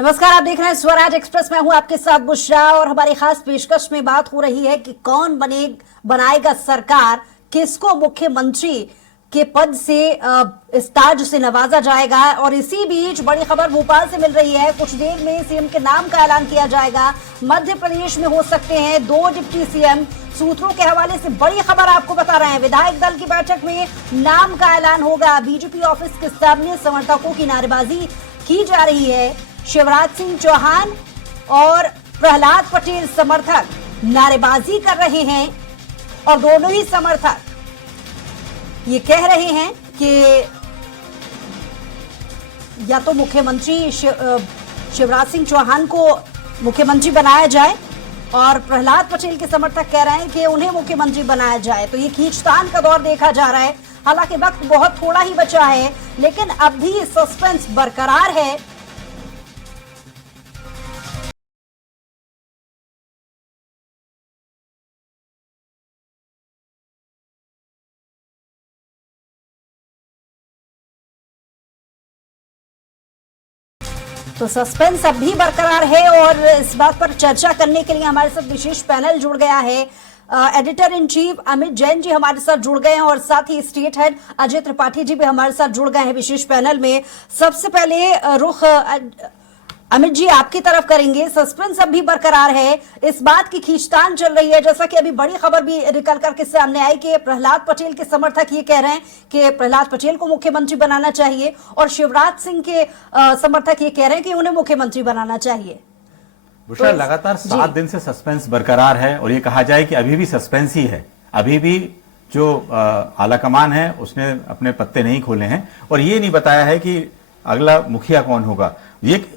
नमस्कार, आप देख रहे हैं स्वराज एक्सप्रेस। मैं हूं आपके साथ बुशरा और हमारी खास पेशकश में बात हो रही है कि कौन बनाएगा सरकार, किसको मुख्यमंत्री के पद से इस ताज से नवाजा जाएगा। और इसी बीच बड़ी खबर भोपाल से मिल रही है, कुछ देर में सीएम के नाम का ऐलान किया जाएगा। मध्य प्रदेश में हो सकते हैं 2 डिप्टी सीएम। सूत्रों के हवाले से बड़ी खबर आपको बता रहे हैं, विधायक दल की बैठक में नाम का ऐलान होगा। बीजेपी ऑफिस के सामने समर्थकों की नारेबाजी की जा रही है। शिवराज सिंह चौहान और प्रहलाद पटेल समर्थक नारेबाजी कर रहे हैं और दोनों ही समर्थक ये कह रहे हैं कि या तो मुख्यमंत्री शिवराज सिंह चौहान को मुख्यमंत्री बनाया जाए और प्रहलाद पटेल के समर्थक कह रहे हैं कि उन्हें मुख्यमंत्री बनाया जाए। तो ये खींचतान का दौर देखा जा रहा है। हालांकि वक्त बहुत थोड़ा ही बचा है, लेकिन अब भी सस्पेंस बरकरार है। तो सस्पेंस अब भी बरकरार है और इस बात पर चर्चा करने के लिए हमारे साथ विशेष पैनल जुड़ गया है। Editor in chief Amit Jain ji हमारे साथ जुड़ गए हैं और साथ ही स्टेट हेड अजय त्रिपाठी जी भी हमारे साथ जुड़ गए हैं विशेष पैनल में। सबसे पहले रुख अमित जी आपकी तरफ करेंगे। सस्पेंस अब भी बरकरार है, इस बात की खींचतान चल रही है, जैसा कि अभी बड़ी खबर भी निकल करके सामने आई कि प्रहलाद पटेल के समर्थक ये कह रहे हैं कि प्रहलाद पटेल को मुख्यमंत्री बनाना चाहिए और शिवराज सिंह के समर्थक ये कह रहे हैं कि उन्हें मुख्यमंत्री बनाना चाहिए। तो लगातार 7 दिन से सस्पेंस बरकरार है और ये कहा जाए कि अभी भी सस्पेंस ही है। अभी भी जो आलाकमान है उसने अपने पत्ते नहीं खोले हैं और ये नहीं बताया है कि अगला मुखिया कौन होगा।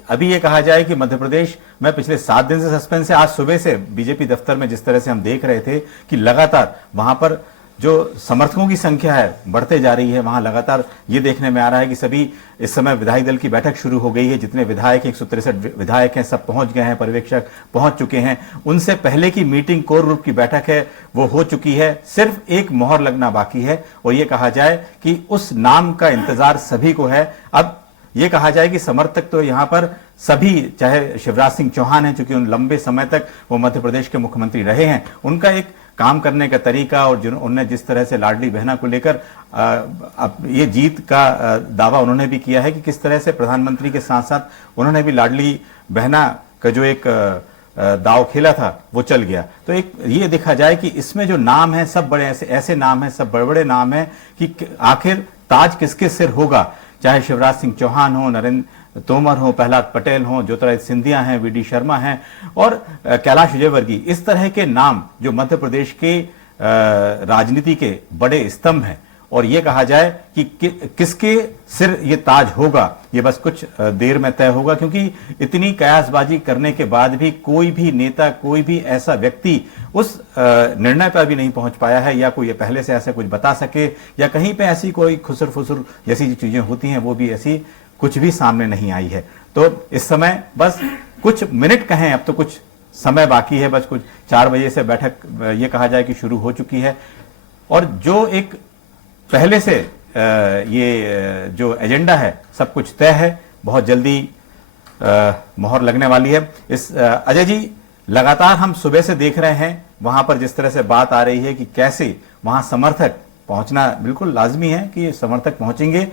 अभी ये कहा जाए कि मध्य प्रदेश में पिछले 7 दिन से सस्पेंस है। आज सुबह से बीजेपी दफ्तर में जिस तरह से हम देख रहे थे कि लगातार वहां पर जो समर्थकों की संख्या है बढ़ते जा रही है, वहां लगातार ये देखने में आ रहा है कि सभी इस समय विधायक दल की बैठक शुरू हो गई है। जितने विधायक 163 विधायक हैं सब पहुंच गए हैं, पर्यवेक्षक पहुंच चुके हैं। उनसे पहले की मीटिंग कोर ग्रुप की बैठक है वो हो चुकी है, सिर्फ एक मोहर लगना बाकी है और ये कहा जाए कि उस नाम का इंतजार सभी को है। अब ये कहा जाए कि समर्थक तो यहां पर सभी, चाहे शिवराज सिंह चौहान हैं, चूंकि उन लंबे समय तक वो मध्य प्रदेश के मुख्यमंत्री रहे हैं, उनका एक काम करने का तरीका और उन्होंने जिस तरह से लाडली बहना को लेकर अब ये जीत का दावा उन्होंने भी किया है कि किस तरह से प्रधानमंत्री के साथ साथ उन्होंने भी लाडली बहना का जो एक दाव खेला था वो चल गया। तो एक ये देखा जाए कि इसमें जो नाम है सब बड़े ऐसे नाम है, सब बड़े बड़े नाम है कि आखिर ताज किसके सिर होगा। चाहे शिवराज सिंह चौहान हो, नरेंद्र तोमर हो, प्रहलाद पटेल हो, ज्योतिरादित्य सिंधिया हैं, वीडी शर्मा हैं और कैलाश विजयवर्गीय, इस तरह के नाम जो मध्य प्रदेश के राजनीति के बड़े स्तंभ हैं। और ये कहा जाए कि किसके सिर ये ताज होगा ये बस कुछ देर में तय होगा, क्योंकि इतनी कयासबाजी करने के बाद भी कोई भी नेता, कोई भी ऐसा व्यक्ति उस निर्णय पर भी नहीं पहुंच पाया है या कोई पहले से ऐसा कुछ बता सके या कहीं पे ऐसी कोई खुसर फुसर जैसी चीजें होती हैं वो भी ऐसी कुछ भी सामने नहीं आई है। तो इस समय बस कुछ मिनट कहें, अब तो कुछ समय बाकी है, बस कुछ 4 बजे से बैठक ये कहा जाए कि शुरू हो चुकी है और जो एक पहले से ये जो एजेंडा है सब कुछ तय है। बहुत जल्दी मोहर लगने वाली है। इस अजय जी, लगातार हम सुबह से देख रहे हैं वहां पर जिस तरह से बात आ रही है कि कैसे वहां समर्थक पहुंचना बिल्कुल लाजमी है कि समर्थक पहुंचेंगे।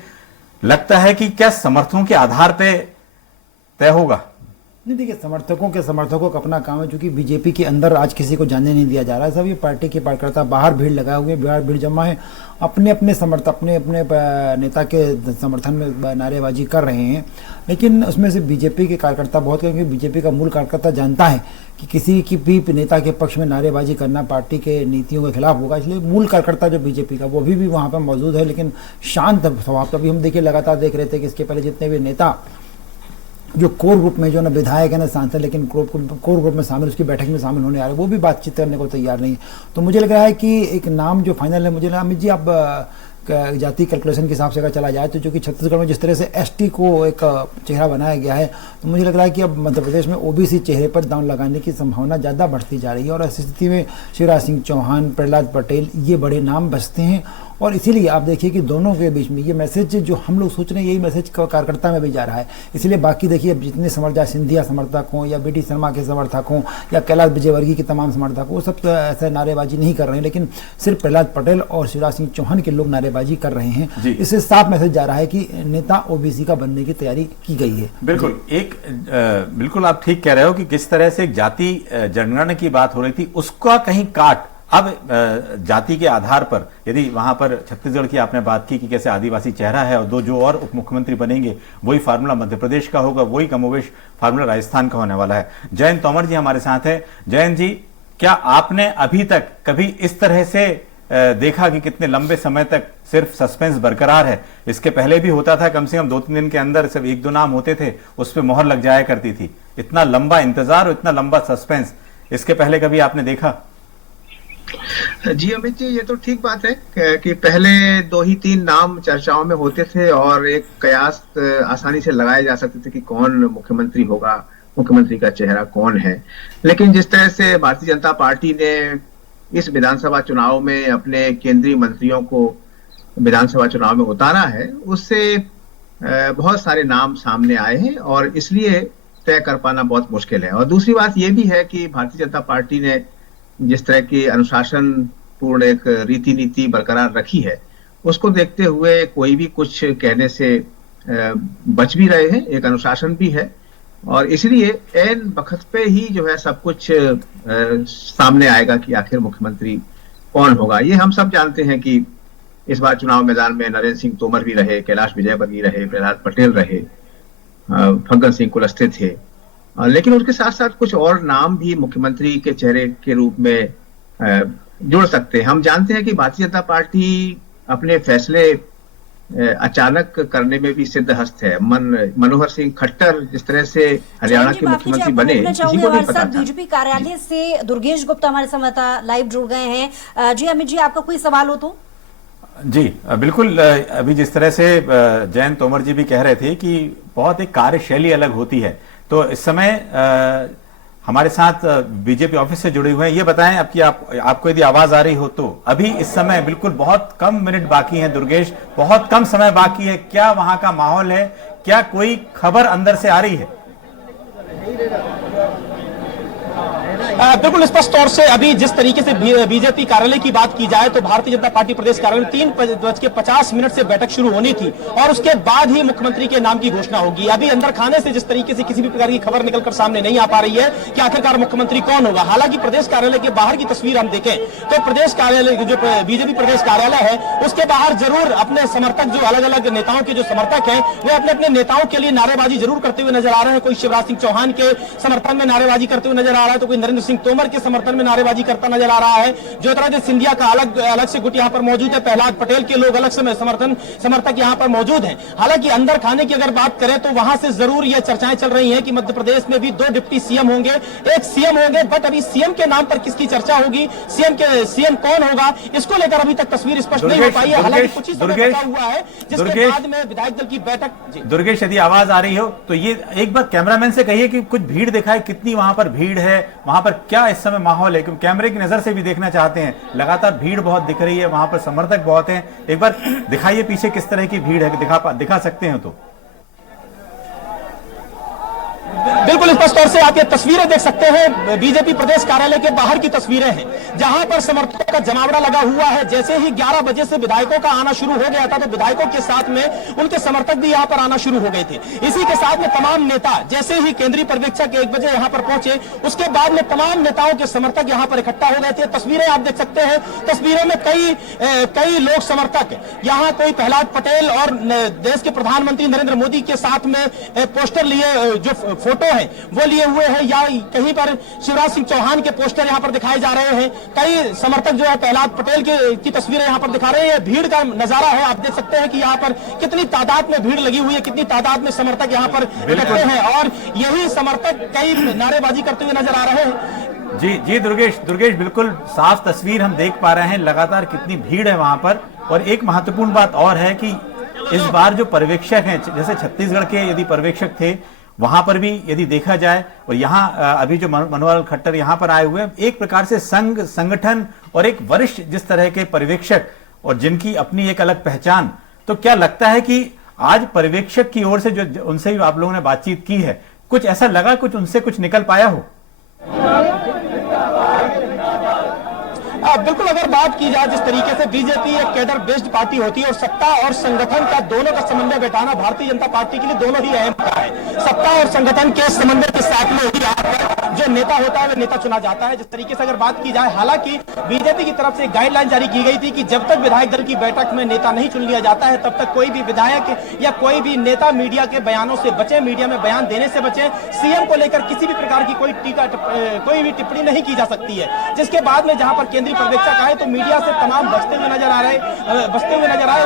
लगता है कि क्या समर्थकों के आधार पे तय होगा? नहीं, देखिए, समर्थकों का अपना काम है, क्योंकि बीजेपी के अंदर आज किसी को जाने नहीं दिया जा रहा है। सभी पार्टी के कार्यकर्ता बाहर भीड़ लगाए हुए, बाहर भीड़ जमा है, अपने अपने नेता के समर्थन में नारेबाजी कर रहे हैं। लेकिन उसमें से बीजेपी के कार्यकर्ता बहुत, क्योंकि बीजेपी का मूल कार्यकर्ता जानता है कि किसी की भी नेता के पक्ष में नारेबाजी करना पार्टी के नीतियों के खिलाफ होगा। इसलिए मूल कार्यकर्ता जो बीजेपी का वो भी वहाँ पर मौजूद है, लेकिन शांत स्वभाव। तभी हम देखिए लगातार देख रहे थे कि इसके पहले जितने भी नेता जो कोर ग्रुप में जो ना विधायक है ना सांसद, लेकिन कोर ग्रुप में शामिल, उसकी बैठक में शामिल होने आ रहे, वो भी बातचीत करने को तैयार नहीं है। तो मुझे लग रहा है कि एक नाम जो फाइनल है, मुझे लगा अमित जी आप जाति कैलकुलेशन के हिसाब से अगर चला जाए तो चूंकि छत्तीसगढ़ में जिस तरह से एसटी को एक चेहरा बनाया गया है, तो मुझे लग रहा है कि अब मध्य प्रदेश में ओबीसी चेहरे पर दांव लगाने की संभावना ज़्यादा बढ़ती जा रही है और ऐसी स्थिति में शिवराज सिंह चौहान, प्रहलाद पटेल ये बड़े नाम बचते हैं और इसीलिए आप देखिए कि दोनों के बीच में ये मैसेज जो हम लोग सोच रहे हैं, यही मैसेज कार्यकर्ता में भी जा रहा है। इसलिए बाकी देखिए जितने समर्था सिंधिया समर्थक हों या बीटी शर्मा के समर्थक हों या कैलाश विजयवर्गीय के तमाम समर्थक हों, वो सब तो ऐसे नारेबाजी नहीं कर रहे हैं, लेकिन सिर्फ प्रहलाद पटेल और शिवराज सिंह चौहान के लोग नारेबाजी कर रहे हैं। इससे साफ मैसेज जा रहा है कि नेता ओबीसी का बनने की तैयारी की गई है। बिल्कुल बिल्कुल आप ठीक कह रहे हो कि किस तरह से एक जाति जनगणना की बात हो रही थी, उसका कहीं काट अब जाति के आधार पर, यदि वहां पर छत्तीसगढ़ की आपने बात की कि कैसे आदिवासी चेहरा है और जो और उप मुख्यमंत्री बनेंगे वही फार्मूला मध्य प्रदेश का होगा, वही कमोवेश फार्मूला राजस्थान का होने वाला है। जयंत तोमर जी हमारे साथ है। जयंत जी, क्या आपने अभी तक कभी इस तरह से देखा कि कितने लंबे समय तक सिर्फ सस्पेंस बरकरार है? इसके पहले भी होता था, कम से कम 2-3 दिन के अंदर सिर्फ 1-2 नाम होते थे, उस पर मोहर लग जाया करती थी। इतना लंबा इंतजार और इतना लंबा सस्पेंस इसके पहले कभी आपने देखा? जी अमित जी, ये तो ठीक बात है कि पहले 2 ही 3 नाम चर्चाओं में होते थे और एक कयास आसानी से लगाए जा सकते थे कि कौन मुख्यमंत्री होगा, मुख्यमंत्री का चेहरा कौन है। लेकिन जिस तरह से भारतीय जनता पार्टी ने इस विधानसभा चुनाव में अपने केंद्रीय मंत्रियों को विधानसभा चुनाव में उतारा है, उससे बहुत सारे नाम सामने आए हैं और इसलिए तय कर पाना बहुत मुश्किल है। और दूसरी बात यह भी है कि भारतीय जनता पार्टी ने जिस तरह की अनुशासन पूर्ण एक रीति नीति बरकरार रखी है, उसको देखते हुए कोई भी कुछ कहने से बच भी रहे हैं, एक अनुशासन भी है और इसलिए ऐन वक्त पे ही जो है सब कुछ सामने आएगा कि आखिर मुख्यमंत्री कौन होगा। ये हम सब जानते हैं कि इस बार चुनाव मैदान में नरेंद्र सिंह तोमर भी रहे, कैलाश विजयवर्गीय रहे, प्रहलाद पटेल रहे, फग्गन सिंह कुलस्ते थे, लेकिन उसके साथ साथ कुछ और नाम भी मुख्यमंत्री के चेहरे के रूप में जुड़ सकते हैं। हम जानते हैं कि भारतीय जनता पार्टी अपने फैसले अचानक करने में भी सिद्धहस्त है। मनोहर सिंह खट्टर जिस तरह से हरियाणा के मुख्यमंत्री बने, किसी को नहीं पता था। बीजेपी कार्यालय से दुर्गेश गुप्ता हमारे साथ लाइव जुड़ गए हैं। जी अमित जी, आपका कोई सवाल हो तो? जी बिल्कुल। अभी जिस तरह से जयंत तोमर जी भी कह रहे थे कि बहुत एक कार्यशैली अलग होती है, तो इस समय हमारे साथ बीजेपी ऑफिस से जुड़े हुए हैं। ये बताएं आपको यदि आवाज आ रही हो तो। अभी इस समय बिल्कुल बहुत कम मिनट बाकी हैं दुर्गेश, बहुत कम समय बाकी है। क्या वहां का माहौल है? क्या कोई खबर अंदर से आ रही है? बिल्कुल स्पष्ट तौर से अभी जिस तरीके से बीजेपी कार्यालय की बात की जाए तो भारतीय जनता पार्टी प्रदेश कार्यालय में 3:50 से बैठक शुरू होनी थी और उसके बाद ही मुख्यमंत्री के नाम की घोषणा होगी। अभी अंदर खाने से जिस तरीके से किसी भी प्रकार की खबर निकलकर सामने नहीं आ पा रही है कि आखिरकार मुख्यमंत्री कौन होगा। हालांकि प्रदेश कार्यालय के बाहर की तस्वीर हम देखें तो प्रदेश कार्यालय जो बीजेपी प्रदेश कार्यालय है उसके बाहर जरूर अपने समर्थक, जो अलग अलग नेताओं के जो समर्थक हैं, वो अपने अपने नेताओं के लिए नारेबाजी जरूर करते हुए नजर आ रहे हैं। कोई शिवराज सिंह चौहान के समर्थन में नारेबाजी करते हुए नजर आ रहा है, तो कोई नरेंद्र सिंह तोमर के समर्थन में नारेबाजी करता नजर आ रहा है। ज्योतिरादित्य सिंधिया का अलग से गुट यहां पर मौजूद है, प्रहलाद पटेल के लोग अलग से समर्थक यहां पर मौजूद हैं। हालांकि अंदर खाने की अगर बात करें तो वहां से जरूर यह चर्चाएं चल रही हैं कि मध्य प्रदेश में भी 2 डिप्टी सीएम होंगे, एक सीएम होंगे, बट अभी सीएम के नाम पर किसकी चर्चा होगी, सीएम कौन होगा, इसको लेकर अभी तक तस्वीर स्पष्ट नहीं हो पाई है। हालांकि कुछ ही समय बचा हुआ है जिसके बाद में विधायक दल की बैठक। दुर्गेश, यदि आवाज आ रही हो तो ये एक बार कैमरामैन से कहिए कि कुछ भीड़ दिखाए, कितनी वहां पर भीड़ है, वहां पर क्या इस समय माहौल है, क्योंकि कैमरे की नजर से भी देखना चाहते हैं। लगातार भीड़ बहुत दिख रही है, वहां पर समर्थक बहुत हैं। एक बार दिखाइए पीछे किस तरह की भीड़ है, दिखा सकते हैं तो। बिल्कुल स्पष्ट तौर से आप ये तस्वीरें देख सकते हैं, बीजेपी प्रदेश कार्यालय के बाहर की तस्वीरें हैं जहां पर समर्थकों का जमावड़ा लगा हुआ है। जैसे ही 11 बजे से विधायकों का आना शुरू हो गया था तो विधायकों के साथ में उनके समर्थक भी यहां पर आना शुरू हो गए थे। इसी के साथ में तमाम नेता, जैसे ही केंद्रीय पर्यवेक्षक 1 बजे यहां पर पहुंचे, उसके बाद में तमाम नेताओं के समर्थक यहां पर इकट्ठा हो गए थे। तस्वीरें आप देख सकते हैं, तस्वीरों में कई लोग समर्थक यहां, कोई प्रहलाद पटेल और देश के प्रधानमंत्री नरेंद्र मोदी के साथ में पोस्टर लिए, जो फोटो है वो लिए हुए हैं, या कहीं पर शिवराज सिंह चौहान के पोस्टर यहां पर दिखाए जा रहे हैं। कई समर्थक जो है प्रहलाद पटेल की तस्वीरें यहां पर दिखा रहे हैं। भीड़ का नजारा है, आप देख सकते हैं कि यहां पर कितनी तादाद में भीड़ लगी हुई है, कितनी तादाद में समर्थक यहां पर इकट्ठे हैं और यही समर्थक कई नारेबाजी करते हुए नजर आ रहे हैं। जी दुर्गेश, बिल्कुल साफ तस्वीर हम देख पा रहे हैं, लगातार कितनी भीड़ है वहां पर। और एक महत्वपूर्ण बात और है कि इस बार जो पर्यवेक्षक हैं, जैसे छत्तीसगढ़ के यदि पर्यवेक्षक थे, वहां पर भी यदि देखा जाए, और यहां अभी जो मनोहर खट्टर यहां पर आए हुए हैं, एक प्रकार से संगठन और एक वरिष्ठ जिस तरह के पर्यवेक्षक और जिनकी अपनी एक अलग पहचान, तो क्या लगता है कि आज पर्यवेक्षक की ओर से जो उनसे भी आप लोगों ने बातचीत की है, कुछ ऐसा लगा, कुछ उनसे कुछ निकल पाया हो? बिल्कुल, अगर बात की जाए जिस तरीके से बीजेपी एक कैडर बेस्ड पार्टी होती है और सत्ता और संगठन का दोनों का समन्वय बैठाना भारतीय जनता पार्टी के लिए दोनों ही अहम है। सत्ता और संगठन के समन्वय के साथ में ही जो नेता होता है वह नेता चुना जाता है। जिस तरीके से अगर बात की जाए, हालांकि बीजेपी की तरफ से गाइडलाइन जारी की गई थी कि जब तक विधायक दल की बैठक में नेता नहीं चुन लिया जाता है तब तक कोई भी विधायक या कोई भी नेता मीडिया के बयानों से बचे, मीडिया में बयान देने से बचे, सीएम को लेकर किसी भी प्रकार की कोई भी टिप्पणी नहीं की जा सकती है। जिसके बाद में जहां पर केंद्रीय पर्यवेक्षक आए तो मीडिया से तमाम बचते हुए नजर आ रहे।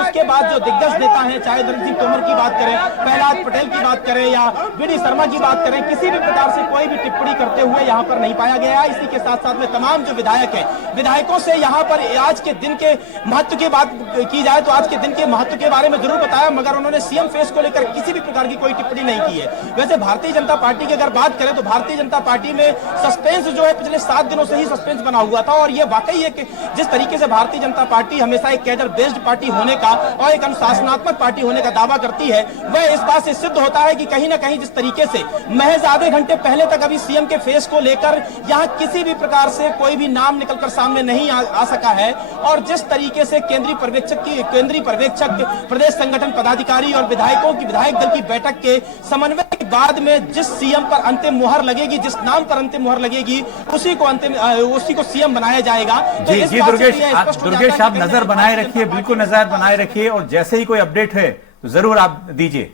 उसके बाद जो दिग्गज नेता हैं, चाहे नरेंद्र सिंह तोमर की बात करें, प्रहलाद पटेल की बात करें या वी.डी. शर्मा की बात करें, किसी भी प्रकार से कोई भी टिप्पणी करते हुए यहाँ पर नहीं पाया गया। इसी के साथ साथ में तमाम जो विधायक हैं, विधायकों से यहाँ पर आज के दिन के महत्व की बात की जाए तो आज के दिन के महत्व के बारे में जरूर बताया, मगर उन्होंने सीएम फेस को लेकर किसी भी प्रकार की कोई टिप्पणी नहीं की है। वैसे भारतीय जनता पार्टी की अगर बात करें तो भारतीय जनता पार्टी में सस्पेंस जो है पिछले 7 दिनों से ही सस्पेंस बना हुआ था और यह वाकई है कि जिस तरीके से भारतीय जनता पार्टी हमेशा एक कैडर बेस्ड पार्टी होने का और एक अनुशासनात्मक पार्टी होने का दावा करती है, वह इस बात से सिद्ध होता है कि कहीं ना कहीं जिस तरीके से महज आधे घंटे पहले तक अभी सीएम के फेस को लेकर यहां किसी भी प्रकार से कोई भी नाम निकलकर सामने नहीं आ सका है और जिस तरीके से केंद्रीय पर्यवेक्षक प्रदेश संगठन पदाधिकारी और विधायक दल की बैठक के समन्वय के बाद में जिस सीएम पर अंतिम मुहर लगेगी, जिस नाम पर अंतिम मुहर लगेगी, उसी को सीएम बनाया जाएगा। तो जी दुर्गेश, आप नजर बनाए रखिए, बिल्कुल नजर बनाए रखिए और जैसे ही कोई अपडेट है तो जरूर आप दीजिए।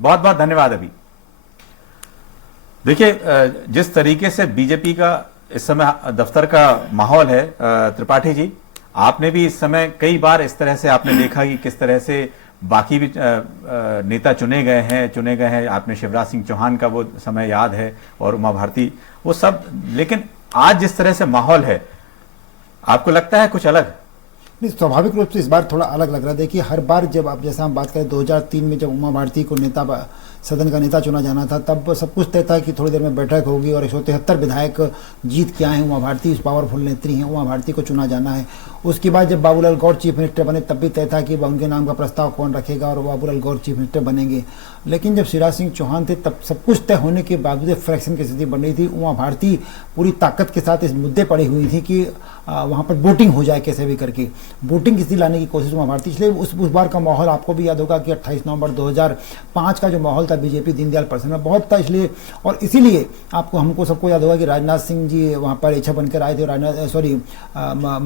बहुत बहुत धन्यवाद। अभी देखिए, जिस तरीके से बीजेपी का इस समय दफ्तर का माहौल है, त्रिपाठी जी, आपने भी इस समय कई बार इस तरह से आपने देखा कि किस तरह से बाकी भी नेता चुने गए हैं। आपने शिवराज सिंह चौहान का वो समय याद है और उमा भारती, वो सब। लेकिन आज जिस तरह से माहौल है, आपको लगता है कुछ अलग? नहीं, स्वाभाविक रूप से इस बार थोड़ा अलग लग रहा है। देखिए, हर बार जब आप जैसा हम बात करें 2003 में जब उमा भारती को सदन का नेता चुना जाना था, तब सब कुछ तय था कि थोड़ी देर में बैठक होगी और 173 विधायक जीत के आए हैं। उमा भारती पावरफुल नेत्री हैं, उमा भारती को चुना जाना है। उसके बाद जब बाबूलाल गौर चीफ मिनिस्टर बने तब भी तय था कि उनके नाम का प्रस्ताव कौन रखेगा और बाबूलाल गौर चीफ मिनिस्टर बनेंगे। लेकिन जब शिवराज सिंह चौहान थे तब सब कुछ तय होने के बावजूद फ्रैक्शन की स्थिति बन रही थी। उमा भारती पूरी ताकत के साथ इस मुद्दे पड़ी हुई थी कि वहाँ पर वोटिंग हो जाए, कैसे भी करके वोटिंग किसी लाने की कोशिश उमा भारती। इसलिए उस बार का माहौल आपको भी याद होगा कि 28 नवंबर 2005 का जो माहौल था बीजेपी दीनदयाल प्रसन्न में बहुत था। इसलिए हमको सबको याद होगा कि राजनाथ सिंह जी वहाँ पर इच्छा बनकर आए थे।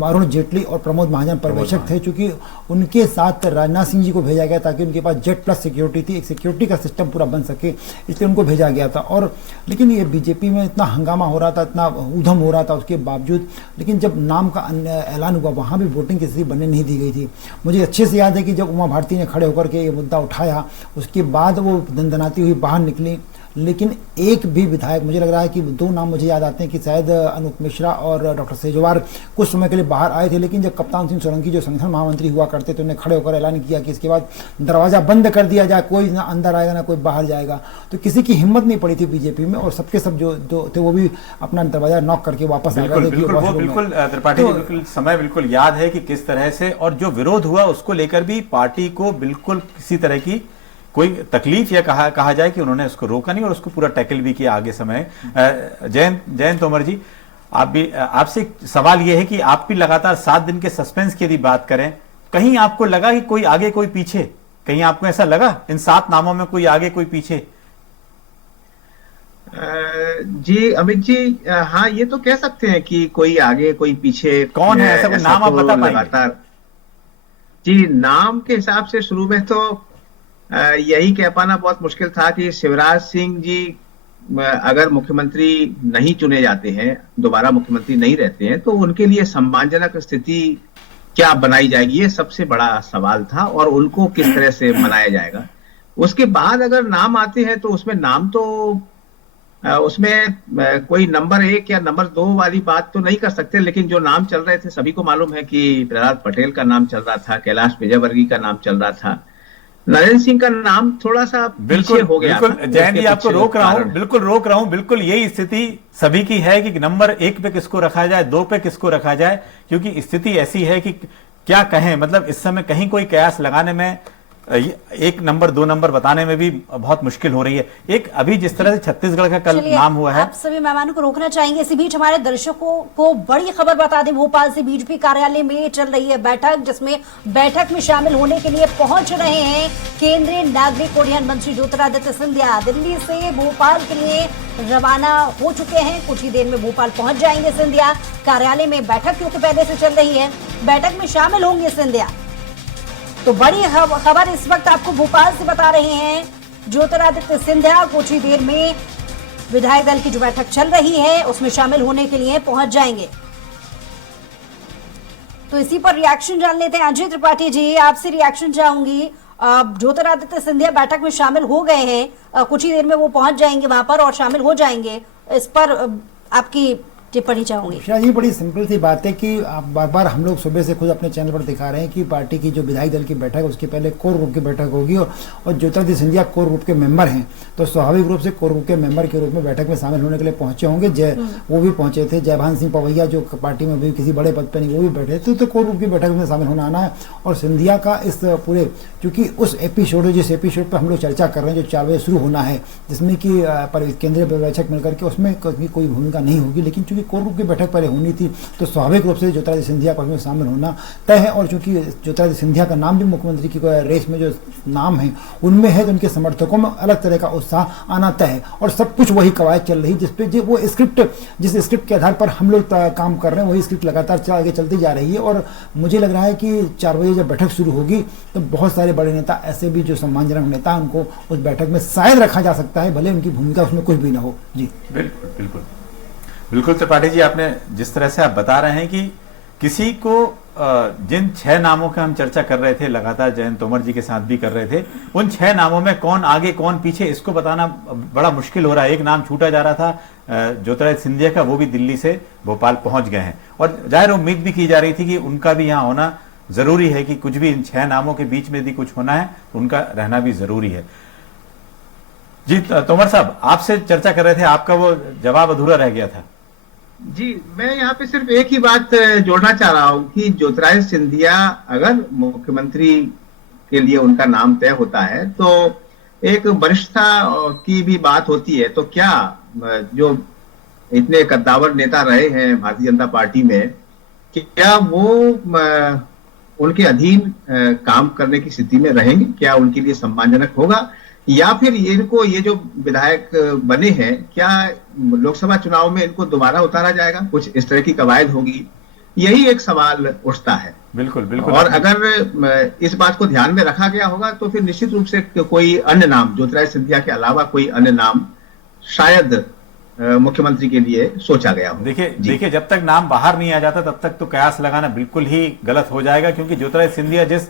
अरुण जेटली और प्रमोद महाजन पर्यवेक्षक थे, चूंकि उनके साथ राजनाथ सिंह जी को भेजा गया ताकि उनके पास जेट प्लस सिक्योरिटी थी, एक सिक्योरिटी का सिस्टम पूरा बन सके, इसलिए उनको भेजा गया था। और लेकिन ये बीजेपी में इतना हंगामा हो रहा था, इतना ऊधम हो रहा था उसके बावजूद, लेकिन जब नाम का ऐलान हुआ वहाँ भी वोटिंग की स्थिति बनने नहीं दी गई थी। मुझे अच्छे से याद है कि जब उमा भारती ने खड़े होकर के ये मुद्दा उठाया, उसके बाद वो दंदनाती हुई बाहर निकली, लेकिन एक भी विधायक, मुझे लग रहा है कि 2 नाम मुझे याद आते हैं कि शायद अनूप मिश्रा और डॉक्टर सेजवार कुछ समय के लिए बाहर आए थे, लेकिन जब कप्तान सिंह सोलंकी जो संगठन महामंत्री हुआ करते थे उन्हें खड़े होकर ऐलान किया कि इसके बाद दरवाजा बंद कर दिया जाए, कोई ना अंदर आएगा ना कोई बाहर जाएगा। तो किसी की हिम्मत नहीं पड़ी थी बीजेपी में और सबके सब जो थे वो भी अपना दरवाजा नॉक करके वापस आ गए। बिल्कुल त्रिपाठी जी, बिल्कुल समय बिल्कुल याद है कि किस तरह से, और जो विरोध हुआ उसको लेकर भी पार्टी को बिल्कुल किसी तरह की कोई तकलीफ या कहा जाए कि उन्होंने उसको रोका नहीं और उसको पूरा टैकल भी किया आगे समय। जयंत तोमर जी, आपसे सवाल यह है कि आप भी लगातार 7 दिन के सस्पेंस की यदि बात करें, कहीं आपको लगा कि कोई आगे कोई पीछे, कहीं आपको ऐसा लगा इन 7 नामों में कोई आगे कोई पीछे? जी अमित जी, हाँ, ये तो कह सकते हैं कि कोई आगे कोई पीछे। कौन है ऐसा कोई नाम आप बता पाएंगे? जी, नाम के हिसाब से शुरू में तो यही कह पाना बहुत मुश्किल था कि शिवराज सिंह जी अगर मुख्यमंत्री नहीं चुने जाते हैं, दोबारा मुख्यमंत्री नहीं रहते हैं, तो उनके लिए सम्मानजनक स्थिति क्या बनाई जाएगी, ये सबसे बड़ा सवाल था और उनको किस तरह से मनाया जाएगा। उसके बाद अगर नाम आते हैं तो उसमें नाम तो उसमें कोई नंबर 1 या नंबर 2 वाली बात तो नहीं कर सकते, लेकिन जो नाम चल रहे थे सभी को मालूम है कि प्रहलाद पटेल का नाम चल रहा था, कैलाश विजयवर्गीय का नाम चल रहा था, नरेंद्र सिंह का नाम थोड़ा सा पीछे हो गया। बिल्कुल जयंत जी, आपको रोक रहा हूं, बिल्कुल यही स्थिति सभी की है कि नंबर 1 पे किसको रखा जाए, 2 पे किसको रखा जाए, क्योंकि स्थिति ऐसी है कि क्या कहें, मतलब इस समय कहीं कोई कयास लगाने में, एक नंबर 2 नंबर बताने में भी बहुत मुश्किल हो रही है। एक अभी जिस तरह से छत्तीसगढ़ का कल नाम हुआ है। आप सभी मेहमानों को रोकना चाहेंगे। इसी बीच हमारे दर्शकों को बड़ी खबर बता दें, भोपाल से बीजेपी कार्यालय में चल रही है बैठक, जिसमें बैठक में शामिल होने के लिए पहुंच रहे हैं केंद्रीय नागरिक उड्डयन मंत्री ज्योतिरादित्य सिंधिया। दिल्ली से भोपाल के लिए रवाना हो चुके हैं, कुछ ही देर में भोपाल पहुंच जाएंगे सिंधिया। कार्यालय में बैठक क्योंकि पहले से चल रही है, बैठक में शामिल होंगे सिंधिया। तो बड़ी खबर इस वक्त आपको भोपाल से बता रहे हैं ज्योतिरादित्य सिंधिया कुछ ही देर में विधायक दल की जो बैठक चल रही है उसमें शामिल होने के लिए पहुंच जाएंगे। तो इसी पर रिएक्शन जान लेते हैं। अजय त्रिपाठी जी, आपसे रिएक्शन चाहूंगी। ज्योतिरादित्य सिंधिया बैठक में शामिल हो गए हैं, कुछ ही देर में वो पहुंच जाएंगे वहां पर और शामिल हो जाएंगे, इस पर आपकी टिप्पणी चाहूंगी। ये बड़ी सिंपल सी बात है कि आप बार बार हम लोग सुबह से खुद अपने चैनल पर दिखा रहे हैं कि पार्टी की जो विधायक दल की बैठक है उसके पहले कोर ग्रुप की बैठक होगी और ज्योतिरादित्य सिंधिया कोर ग्रुप के मेंबर हैं, तो स्वाभाविक रूप से कोर ग्रुप के मेंबर के रूप में बैठक में शामिल होने के लिए पहुंचे होंगे। वो भी पहुंचे थे, जयभान सिंह पवैया जो पार्टी में भी किसी बड़े पद पर नहीं, वो भी बैठे थे, तो कोर ग्रुप की बैठक में शामिल होना आना है। और सिंधिया का इस पूरे, क्योंकि उस एपिसोड, जिस एपिसोड पर हम लोग चर्चा कर रहे हैं जो 4 बजे शुरू होना है, जिसमें कि केंद्रीय पर्यवेक्षक मिलकर के, उसमें कोई भूमिका नहीं होगी, लेकिन चूंकि कोर ग्रुप की बैठक पहले होनी थी तो स्वाभाविक रूप से ज्योतिरादित्य सिंधिया को उसमें शामिल होना तय है। और चूंकि ज्योतिरादित्य सिंधिया का नाम भी मुख्यमंत्री की रेस में जो नाम है उनमें है, तो उनके समर्थकों में अलग तरह का उत्साह आना तय है। और सब कुछ वही कवायद चल रही, जिसपे वो स्क्रिप्ट, जिस स्क्रिप्ट के आधार पर हम लोग काम कर रहे हैं, वही स्क्रिप्ट लगातार आगे चलती जा रही है। और मुझे लग रहा है कि 4 बजे जब बैठक शुरू होगी तो बहुत सारे बड़े नेता, ऐसे भी जो सम्मानजनक नेता हैं, उनको उस बैठक में शायद रखा जा सकता है, भले उनकी भूमिका उसमें कुछ भी ना हो। जी बिल्कुल बिल्कुल बिल्कुल त्रिपाठी जी, आपने जिस तरह से आप बता रहे हैं कि किसी को, जिन 6 नामों की हम चर्चा कर रहे थे, लगातार जयंत तोमर जी के साथ भी कर रहे थे, उन 6 नामों में कौन आगे कौन पीछे, इसको बताना बड़ा मुश्किल हो रहा है। एक नाम छूटा जा रहा था ज्योतिरादित्य सिंधिया का, वो भी दिल्ली से भोपाल पहुंच गए हैं और जाहिर उम्मीद भी की जा रही थी कि उनका भी यहाँ होना जरूरी है, कि कुछ भी इन 6 नामों के बीच में यदि कुछ होना है तो उनका रहना भी जरूरी है। जी तोमर साहब, आपसे चर्चा कर रहे थे, आपका वो जवाब अधूरा रह गया था। जी, मैं यहाँ पे सिर्फ एक ही बात जोड़ना चाह रहा हूँ कि ज्योतिरादित्य सिंधिया अगर मुख्यमंत्री के लिए उनका नाम तय होता है तो एक वरिष्ठता की भी बात होती है। तो क्या जो इतने कद्दावर नेता रहे हैं भारतीय जनता पार्टी में, क्या वो उनके अधीन काम करने की स्थिति में रहेंगे? क्या उनके लिए सम्मानजनक होगा, या फिर इनको, ये जो विधायक बने हैं, क्या लोकसभा चुनाव में इनको दोबारा उतारा जाएगा? कुछ इस तरह की कवायद होगी, यही एक सवाल उठता है। बिल्कुल बिल्कुल। और अगर इस बात को ध्यान में रखा गया होगा तो फिर निश्चित रूप से कोई अन्य नाम, ज्योतिरादित्य सिंधिया के अलावा कोई अन्य नाम शायद मुख्यमंत्री के लिए सोचा गया हो। देखिए जब तक नाम बाहर नहीं आ जाता तब तक तो कयास लगाना बिल्कुल ही गलत हो जाएगा, क्योंकि ज्योतिरादित्य सिंधिया जिस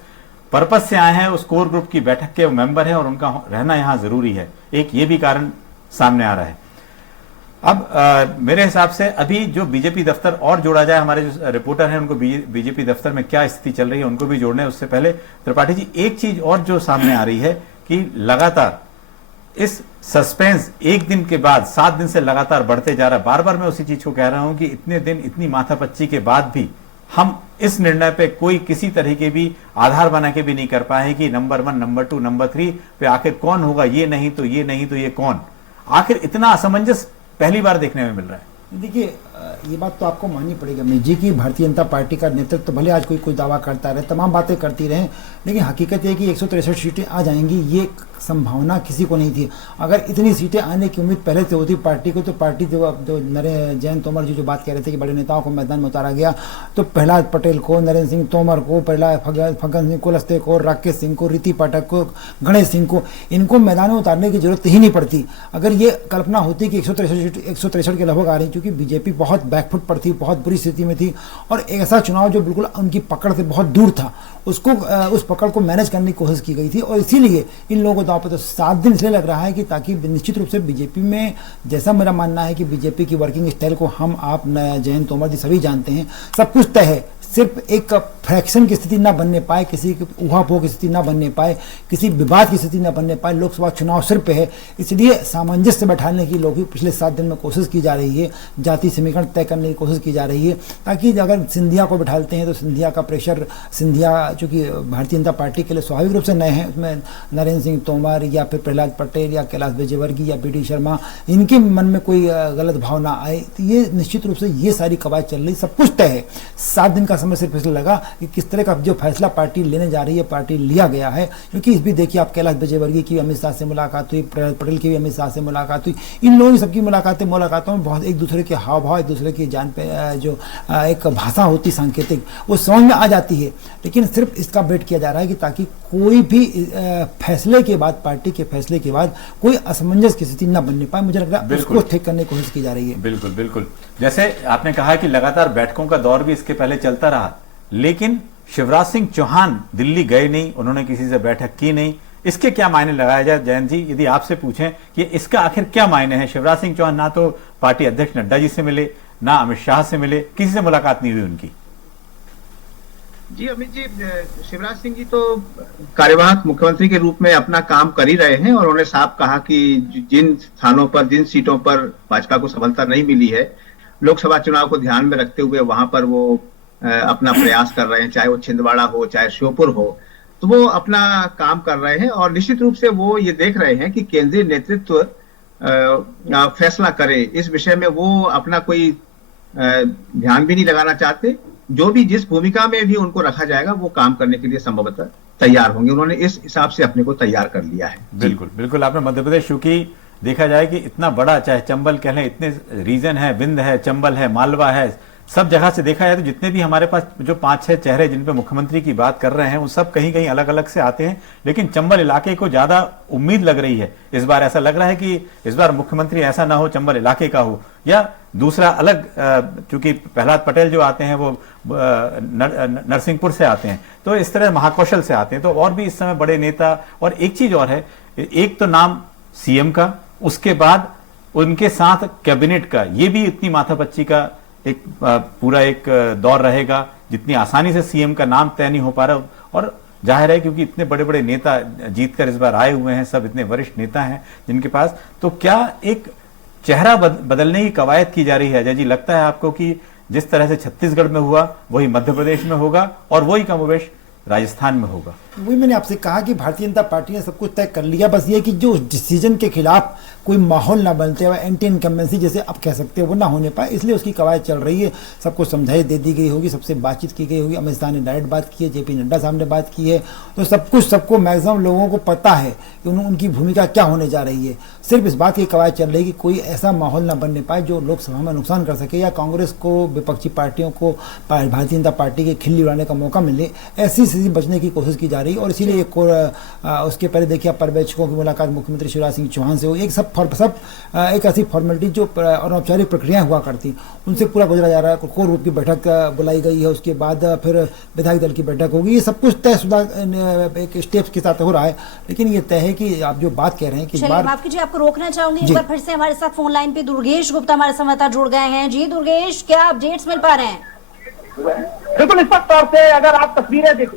पर्पस से आए हैं उस कोर ग्रुप की बैठक के मेंबर हैं और उनका रहना यहां जरूरी है। एक ये भी कारण सामने आ रहा है। अब मेरे हिसाब से अभी जो बीजेपी दफ्तर और जोड़ा जाए, हमारे जो रिपोर्टर हैं उनको बीजेपी दफ्तर में क्या स्थिति चल रही है उनको भी जोड़ने, उससे पहले त्रिपाठी जी एक चीज और जो सामने आ रही है कि लगातार इस सस्पेंस एक दिन के बाद 7 दिन से लगातार बढ़ते जा रहा है। बार बार मैं उसी चीज को कह रहा हूं कि इतने दिन, इतनी माथापच्ची के बाद भी हम इस निर्णय पे कोई किसी तरह के भी आधार बना के भी नहीं कर पाए कि नंबर 1, नंबर 2, नंबर 3 पे आखिर कौन होगा, ये नहीं तो ये नहीं तो ये कौन। आखिर इतना असमंजस पहली बार देखने में मिल रहा है। देखिए, ये बात तो आपको माननी पड़ेगी अमित जी की भारतीय जनता पार्टी का नेतृत्व तो भले आज कोई दावा करता रहे, तमाम बातें करती रहे, लेकिन हकीकत है कि 163 सीटें आ जाएंगी, ये संभावना किसी को नहीं थी। अगर इतनी सीटें आने की उम्मीद पहले से होती पार्टी को, तो पार्टी जो जयंत तोमर जी जो बात कह रहे थे कि बड़े नेताओं को मैदान में उतारा गया, तो प्रहलाद पटेल को, नरेंद्र सिंह तोमर को, फग्गन सिंह कुलस्ते को, राकेश सिंह को, रीति पाठक को, गणेश सिंह को, इनको मैदान में उतारने की जरूरत ही नहीं पड़ती। अगर ये कल्पना होती कि 163 के लगभग आ रही, क्योंकि बीजेपी बहुत बैकफुट पर थी, बहुत बुरी स्थिति में थी, और एक ऐसा चुनाव जो बिल्कुल उनकी पकड़ से बहुत दूर था, उसको उस पकड़ को मैनेज करने की कोशिश की गई थी। और इसीलिए इन लोगों को दांव पे तो 7 दिन इसलिए लग रहा है कि ताकि निश्चित रूप से बीजेपी में, जैसा मेरा मानना है कि बीजेपी की वर्किंग स्टाइल को हम, आप, जयंत तोमर जी सभी जानते हैं, सब कुछ तय है, सिर्फ एक फ्रैक्शन की स्थिति ना बनने पाए, किसी की ऊहापोह की स्थिति ना बनने पाए, किसी विवाद की स्थिति ना बनने पाए। लोकसभा चुनाव सिर पे है, इसलिए सामंजस्य बैठाने की लोग भी पिछले 7 दिन में कोशिश की जा रही है। जाति समीकरण समीकरण तय करने की कोशिश की जा रही है, ताकि अगर सिंधिया को बिठाते हैं तो सिंधिया का प्रेशर, सिंधिया चूंकि भारतीय जनता पार्टी के लिए स्वाभाविक रूप से नए हैं, उसमें नरेंद्र सिंह तोमर या फिर प्रहलाद पटेल या कैलाश विजयवर्गीय या पीटी शर्मा, इनके मन में कोई गलत भाव ना आए, तो ये निश्चित रूप से ये सारी कवायद चल रही, सब कुछ तय है। 7 दिन का समय सिर्फ इसलिए लगा कि किस तरह का जो फैसला पार्टी लेने जा रही है, पार्टी लिया गया है। क्योंकि इस भी देखिए, आप कैलाश विजयवर्गीय की अमित शाह से मुलाकात हुई, प्रहलाद पटेल की भी अमित शाह से मुलाकात हुई, इन लोगों की सबकी मुलाकातों में बहुत एक दूसरे के हाव भाव, एक दूसरे की जान पे जो एक भाषा होती सांकेतिक, वो समझ में आ जाती है। लेकिन सिर्फ इसका वेट किया जा रहा है कि ताकि कोई भी फैसले के बाद, पार्टी के फैसले के बाद कोई असमंजस की स्थिति न बनने पाए। मुझे लग रहा है उसको ठीक करने की कोशिश की जा रही है। बिल्कुल बिल्कुल, जैसे आपने कहा कि लगातार बैठकों का दौर भी इसके पहले चलता रहा, लेकिन शिवराज सिंह चौहान दिल्ली गए नहीं, उन्होंने किसी से बैठक की नहीं। इसके क्या मायने लगाया जाए जयंत जी, यदि आपसे पूछें कि इसका आखिर क्या मायने हैं? शिवराज सिंह चौहान ना तो पार्टी अध्यक्ष नड्डा जी से मिले, ना अमित शाह से मिले, किसी से मुलाकात नहीं हुई उनकी। जी अमित जी, शिवराज सिंह जी तो कार्यवाहक मुख्यमंत्री के रूप में अपना काम कर ही रहे हैं और उन्होंने साफ कहा कि जिन स्थानों पर, जिन सीटों पर भाजपा को सफलता नहीं मिली है, लोकसभा चुनाव को ध्यान में रखते हुए वहां पर वो अपना प्रयास कर रहे हैं, चाहे वो छिंदवाड़ा हो, चाहे श्योपुर हो, तो वो अपना काम कर रहे हैं। और निश्चित रूप से वो ये देख रहे हैं कि केंद्रीय नेतृत्व फैसला करे इस विषय में। वो अपना कोई ध्यान भी नहीं लगाना चाहते, जो भी जिस भूमिका में भी उनको रखा जाएगा वो काम करने के लिए संभवतः तैयार होंगे। उन्होंने इस हिसाब से अपने को तैयार कर लिया है। बिल्कुल बिल्कुल, आपने मध्य प्रदेश, चूंकि देखा जाए कि इतना बड़ा, चाहे चंबल कह लें, इतने रीजन है, विंध्य है, चंबल है, मालवा है, सब जगह से देखा जाए तो जितने भी हमारे पास जो 5-6 चेहरे जिन पे मुख्यमंत्री की बात कर रहे हैं, वो सब कहीं कहीं अलग अलग से आते हैं। लेकिन चंबल इलाके को ज्यादा उम्मीद लग रही है इस बार। ऐसा लग रहा है कि इस बार मुख्यमंत्री ऐसा ना हो चंबल इलाके का हो, या दूसरा अलग, चूंकि प्रहलाद पटेल जो आते हैं वो नरसिंहपुर से आते हैं, तो इस तरह महाकौशल से आते हैं, तो और भी इस समय बड़े नेता। और एक चीज और है, एक तो नाम सीएम का, उसके बाद उनके साथ कैबिनेट का, ये भी इतनी माथापच्ची का एक पूरा एक दौर रहेगा, जितनी आसानी से सीएम का नाम तय नहीं हो पा रहा। और जाहिर है क्योंकि इतने बड़े बड़े नेता जीतकर इस बार आए हुए हैं, सब इतने वरिष्ठ नेता हैं जिनके पास, तो क्या एक चेहरा बदलने की कवायद की जा रही है? अजय जी, लगता है आपको कि जिस तरह से छत्तीसगढ़ में हुआ वही मध्य प्रदेश में होगा और वही कमोबेश राजस्थान में होगा? वही मैंने आपसे कहा कि भारतीय जनता पार्टी ने सब कुछ तय कर लिया, बस ये कि जो डिसीजन के खिलाफ कोई माहौल ना बनते हुए, एंटी इनकम्बेंसी जैसे आप कह सकते हो, वो ना होने पाए, इसलिए उसकी कवायद चल रही है। सबको समझाई दे दी गई होगी, सबसे बातचीत की गई होगी, अमित शाह ने डायरेक्ट बात की है, जेपी नड्डा साहब ने बात की है, तो सब कुछ सबको मैक्सिमम लोगों को पता है कि उनकी भूमिका क्या होने जा रही है। सिर्फ इस बात की कवायद चल रही है कि कोई ऐसा माहौल ना बनने पाए जो लोकसभा में नुकसान कर सके, या कांग्रेस को, विपक्षी पार्टियों को भारतीय जनता पार्टी के खिल्ली उड़ाने का मौका मिले, ऐसी स्थिति बचने की कोशिश की जा रही है। और इसीलिए उसके पहले देखिए, पर्यवेक्षकों की मुलाकात मुख्यमंत्री शिवराज सिंह चौहान से हो, एक सब एक ऐसी फॉर्मेलिटी जो अनौपचारिक प्रक्रियाएं हुआ करती, उनसे पूरा गुजरा जा रहा है। कोर ग्रुप की बैठक बुलाई गई है, उसके बाद फिर विधायक दल की बैठक होगी, ये सब कुछ तयशुदा एक स्टेप्स के साथ हो रहा है। लेकिन ये तय है कि आप जो बात कह रहे हैं कि माफ कीजिए, आपको रोकना चाहूंगी, एक बार फिर से हमारे साथ फोन लाइन पे दुर्गेश गुप्ता हमारे संवाददाता जुड़ गए हैं। जी दुर्गेश, क्या अपडेट्स मिल पा रहे हैं? बिल्कुल, स्पष्ट तौर से अगर आप तस्वीरें देखो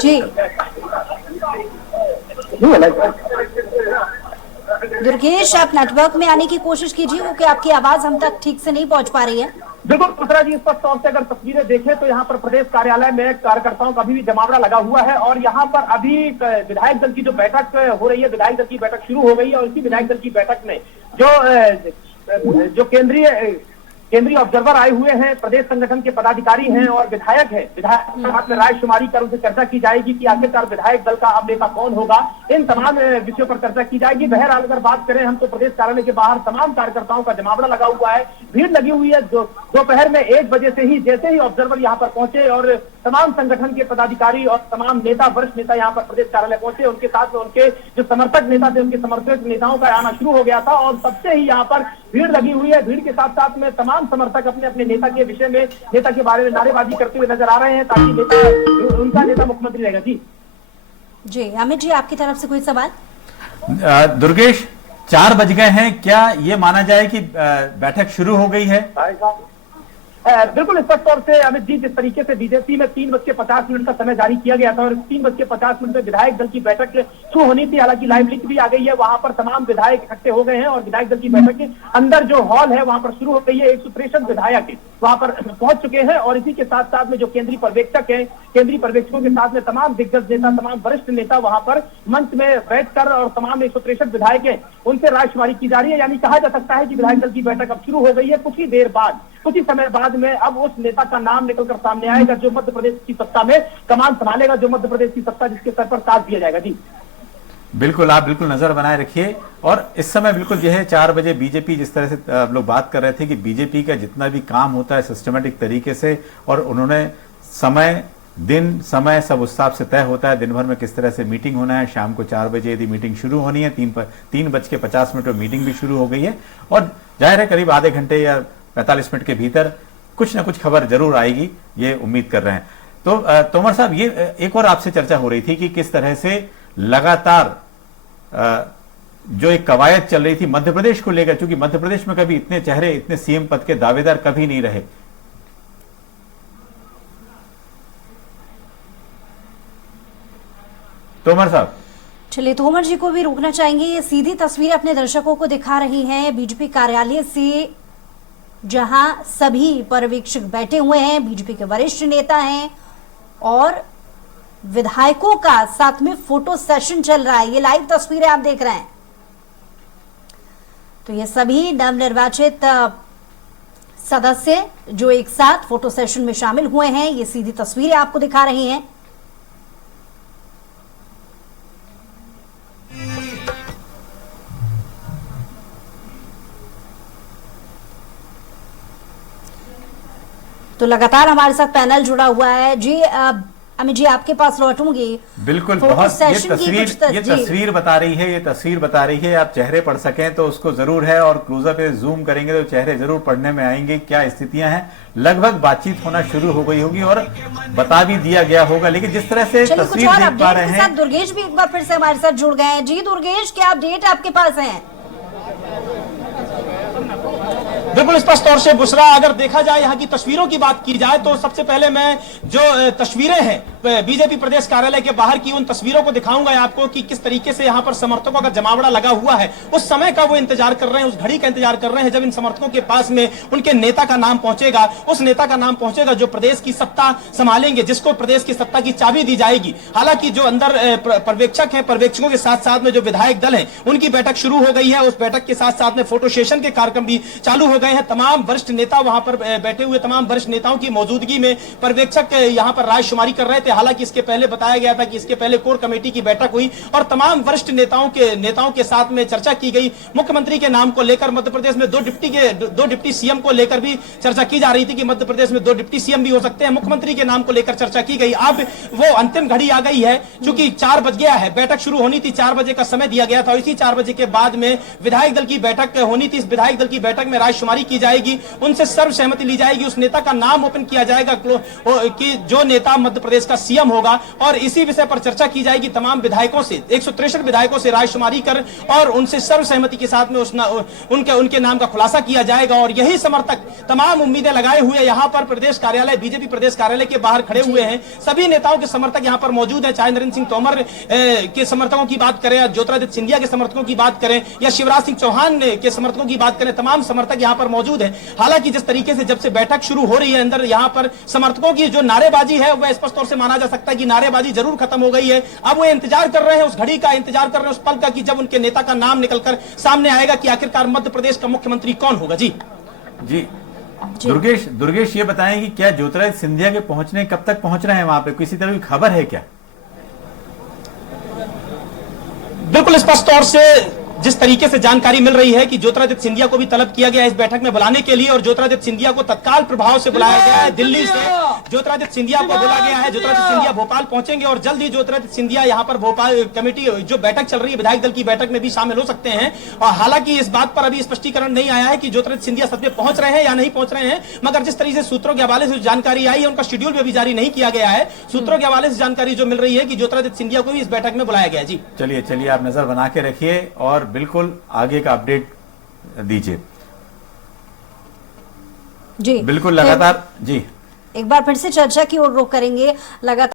जी दुर्गेश, आप नेटवर्क में आने की कोशिश कीजिए, क्योंकि आपकी आवाज हम तक ठीक से नहीं पहुंच पा रही है। बिल्कुल पुत्रा जी, स्पष्ट तौर से अगर तस्वीरें देखें तो यहाँ पर प्रदेश कार्यालय में कार्यकर्ताओं का अभी भी जमावड़ा लगा हुआ है और यहाँ पर अभी विधायक दल की जो बैठक हो रही है, विधायक दल की बैठक शुरू हो गई है और इसी विधायक दल की बैठक में जो केंद्रीय ऑब्जर्वर आए हुए हैं, प्रदेश संगठन के पदाधिकारी हैं और विधायक हैं, विधायक में राय शुमारी कर उनसे चर्चा की जाएगी कि आखिरकार विधायक दल का अब नेता कौन होगा। इन तमाम विषयों पर चर्चा की जाएगी। बहरहाल अगर बात करें हम तो प्रदेश कार्यालय के बाहर तमाम कार्यकर्ताओं का जमावड़ा लगा हुआ है, भीड़ लगी हुई है। दोपहर में 1 बजे से ही जैसे ही ऑब्जर्वर यहाँ पर पहुंचे और तमाम संगठन के पदाधिकारी और तमाम नेता, वरिष्ठ नेता यहाँ पर प्रदेश कार्यालय पहुंचे, उनके साथ में उनके जो समर्थक नेता थे, उनके समर्थक नेताओं का आना शुरू हो गया था और तब से ही यहाँ पर भीड़ लगी हुई है। भीड़ के साथ साथ में तमाम समर्थक अपने अपने नेता के विषय में, नेता के बारे में नारेबाजी करते हुए नजर आ रहे हैं ताकि नेता, उनका नेता मुख्यमंत्री रहेगा। जी अमित जी, आपकी तरफ से कोई सवाल? दुर्गेश, 4 बज गए हैं, क्या ये माना जाए कि बैठक शुरू हो गई है? बिल्कुल स्पष्ट तौर से अमित जी, जिस तरीके से बीजेपी में 3:50 का समय जारी किया गया था और 3:50 में विधायक दल की बैठक शुरू होनी थी, हालांकि लाइव लिंक भी आ गई है, वहां पर तमाम विधायक इकट्ठे हो गए हैं और विधायक दल की बैठक के अंदर जो हॉल है वहां पर शुरू हो गई है। 163 विधायक वहां पर पहुंच चुके हैं और इसी के साथ साथ में जो केंद्रीय पर्यवेक्षक है, केंद्रीय पर्यवेक्षकों के साथ में तमाम दिग्गज नेता, तमाम वरिष्ठ नेता वहां पर मंच में बैठकर और तमाम 163 विधायक हैं उनसे रायशुमारी की जा रही है। यानी कहा जा सकता है कि विधायक दल की बैठक अब शुरू हो गई है। कुछ ही देर बाद, कुछ ही समय बाद में अब उस नेता का नाम निकलकर सामने आएगा जो मध्य प्रदेश की सत्ता में कमान संभालेगा, जो मध्य प्रदेश की सत्ता जिसके सर पर ताज दिया जाएगा। जी बिल्कुल, आप बिल्कुल नजर बनाए रखिए। और इस समय बिल्कुल यह है 4 बजे बीजेपी, जिस तरह से आप लोग बात कर रहे थे कि बीजेपी का जितना भी काम होता है सिस्टमेटिक तरीके से, और उन्होंने समय, दिन, समय सब उस हिसाब से तय होता है, दिन भर में किस तरह से मीटिंग होना है। शाम को 4 बजे यदि मीटिंग शुरू होनी है, 3:50 पर मीटिंग भी शुरू हो गई है और जाहिर है करीब आधे घंटे या 45 मिनट के भीतर कुछ ना कुछ खबर जरूर आएगी, ये उम्मीद कर रहे हैं। तो तोमर साहब, ये एक और आपसे चर्चा हो रही थी कि किस तरह से लगातार जो एक कवायद चल रही थी मध्य प्रदेश को लेकर, क्योंकि मध्य प्रदेश में कभी इतने चेहरे, इतने सीएम पद के दावेदार कभी नहीं रहे। तोमर साहब, चलिए, तोमर जी को भी रोकना चाहेंगे। ये सीधी तस्वीरें अपने दर्शकों को दिखा रही हैं बीजेपी कार्यालय से, जहां सभी पर्यवेक्षक बैठे हुए हैं, बीजेपी के वरिष्ठ नेता हैं और विधायकों का साथ में फोटो सेशन चल रहा है। ये लाइव तस्वीरें आप देख रहे हैं। तो ये सभी नवनिर्वाचित सदस्य जो एक साथ फोटो सेशन में शामिल हुए हैं, ये सीधी तस्वीरें आपको दिखा रही हैं। तो लगातार हमारे साथ पैनल जुड़ा हुआ है। जी अमित जी, आपके पास लौटूंगी। बिल्कुल, बहुत ये तस्वीर बता रही है, ये तस्वीर बता रही है। आप चेहरे पढ़ सकें तो उसको जरूर है, और क्लोजअप पे जूम करेंगे तो चेहरे जरूर पढ़ने में आएंगे। क्या स्थितियां हैं, लगभग बातचीत होना शुरू हो गई होगी और बता भी दिया गया होगा, लेकिन जिस तरह से तस्वीर देख पा रहे हैं। दुर्गेश भी एक बार फिर से हमारे साथ जुड़ गए हैं। जी दुर्गेश, क्या अपडेट आपके पास है? बिल्कुल स्पष्ट तौर से बुशरा, अगर देखा जाए यहाँ की तस्वीरों की बात की जाए तो सबसे पहले मैं जो तस्वीरें हैं बीजेपी प्रदेश कार्यालय के बाहर की, उन तस्वीरों को दिखाऊंगा आपको कि किस तरीके से यहाँ पर समर्थकों का जमावड़ा लगा हुआ है। उस समय का वो इंतजार कर रहे हैं, उस घड़ी का इंतजार कर रहे हैं जब इन समर्थकों के पास में उनके नेता का नाम पहुंचेगा, उस नेता का नाम पहुंचेगा जो प्रदेश की सत्ता संभालेंगे, जिसको प्रदेश की सत्ता की चाबी दी जाएगी। हालांकि जो अंदर पर्यवेक्षक हैं, पर्यवेक्षकों के साथ साथ में जो विधायक दल है उनकी बैठक शुरू हो गई है। उस बैठक के साथ साथ में फोटो सेशन के कार्यक्रम भी चालू हो गए हैं। तमाम वरिष्ठ नेता वहां पर बैठे हुए, तमाम वरिष्ठ नेताओं की मौजूदगी में पर्यवेक्षक यहां पर रायशुमारी कर रहे थे। हालांकि इसके पहले बताया गया था कि इसके पहले कोर कमेटी की बैठक हुई और तमाम वरिष्ठ नेताओं के साथ में चर्चा की गई। मुख्यमंत्री के नाम को लेकर मध्य प्रदेश में दो डिप्टी सीएम को लेकर भी चर्चा की जा रही थी कि मध्य प्रदेश में 2 डिप्टी सीएम भी हो सकते हैं। मुख्यमंत्री के नाम को लेकर चर्चा की गई। अब वो अंतिम घड़ी आ गई है, चूंकि 4 बज गया है, बैठक शुरू होनी थी, 4 बजे का समय दिया गया था। इसी 4 बजे के बाद में विधायक दल की बैठक होनी थी। इस विधायक दल की बैठक में रायशुमारी की जाएगी, उनसे सर्वसहमति ली जाएगी, उस नेता का नाम ओपन किया जाएगा कि जो नेता मध्य प्रदेश का सीएम होगा, और इसी विषय पर चर्चा की जाएगी। तमाम विधायकों से, 163 विधायकों से रायशुमारी कर और उनसे सर्वसहमति के साथ में उनके नाम का खुलासा किया जाएगा। और यही समर्थक तमाम उम्मीदें लगाए हुए यहां पर प्रदेश कार्यालय, बीजेपी प्रदेश कार्यालय के बाहर खड़े हुए हैं। सभी नेताओं के समर्थक यहां पर मौजूद हैं, चाहे नरेंद्र सिंह तोमर के समर्थकों की बात करें, ज्योतिरादित्य सिंधिया के समर्थकों की बात करें या शिवराज सिंह चौहान के समर्थकों की बात करें, तमाम समर्थक यहां पर मौजूद हैं। हालांकि जिस तरीके से जब से बैठक शुरू हो रही है अंदर, यहां पर समर्थकों की जो नारेबाजी है वह स्पष्ट तौर से माना जा सकता है कि नारेबाजी जरूर खत्म हो गई है। अब वो इंतजार कर रहे हैं, उस घड़ी का इंतजार कर रहे हैं, उस पल का कि जब उनके नेता का नाम निकलकर सामने आएगा कि आखिरकार मध्य प्रदेश का मुख्यमंत्री कौन होगा। जी जी दुर्गेश, ये बताएं कि क्या ज्योतिरादित्य सिंधिया के पहुंचने, कब तक पहुंच रहे हैं वहां पे, किसी तरह की खबर है क्या? बिल्कुल स्पष्ट तौर से जिस तरीके से जानकारी मिल रही है कि ज्योतिरादित्य सिंधिया को भी तलब किया गया है इस बैठक में बुलाने के लिए, और ज्योतिरादित्य सिंधिया को तत्काल प्रभाव से बुलाया गया है। दिल्ली से ज्योतिरादित्य सिंधिया को बुलाया गया है। ज्योतिरादित्य सिंधिया भोपाल पहुंचेंगे और जल्द ही ज्योतिरादित्य सिंधिया यहां पर भोपाल कमेटी जो बैठक चल रही है विधायक दल की बैठक में भी शामिल हो सकते हैं। और हालांकि इस बात पर अभी स्पष्टीकरण नहीं आया है कि ज्योतिरादित्य सिंधिया सच में पहुंच रहे हैं या नहीं पहुंच रहे हैं, मगर जिस तरीके से सूत्रों के हवाले से जानकारी आई है, उनका शेड्यूल भी अभी जारी नहीं किया गया है। सूत्रों के हवाले से जानकारी जो मिल रही है कि ज्योतिरादित्य सिंधिया को भी इस बैठक में बुलाया गया। जी चलिए आप नजर बना के रखिए और बिल्कुल आगे का अपडेट दीजिए। जी बिल्कुल लगातार जी एक बार फिर से चर्चा की ओर रुख करेंगे। लगातार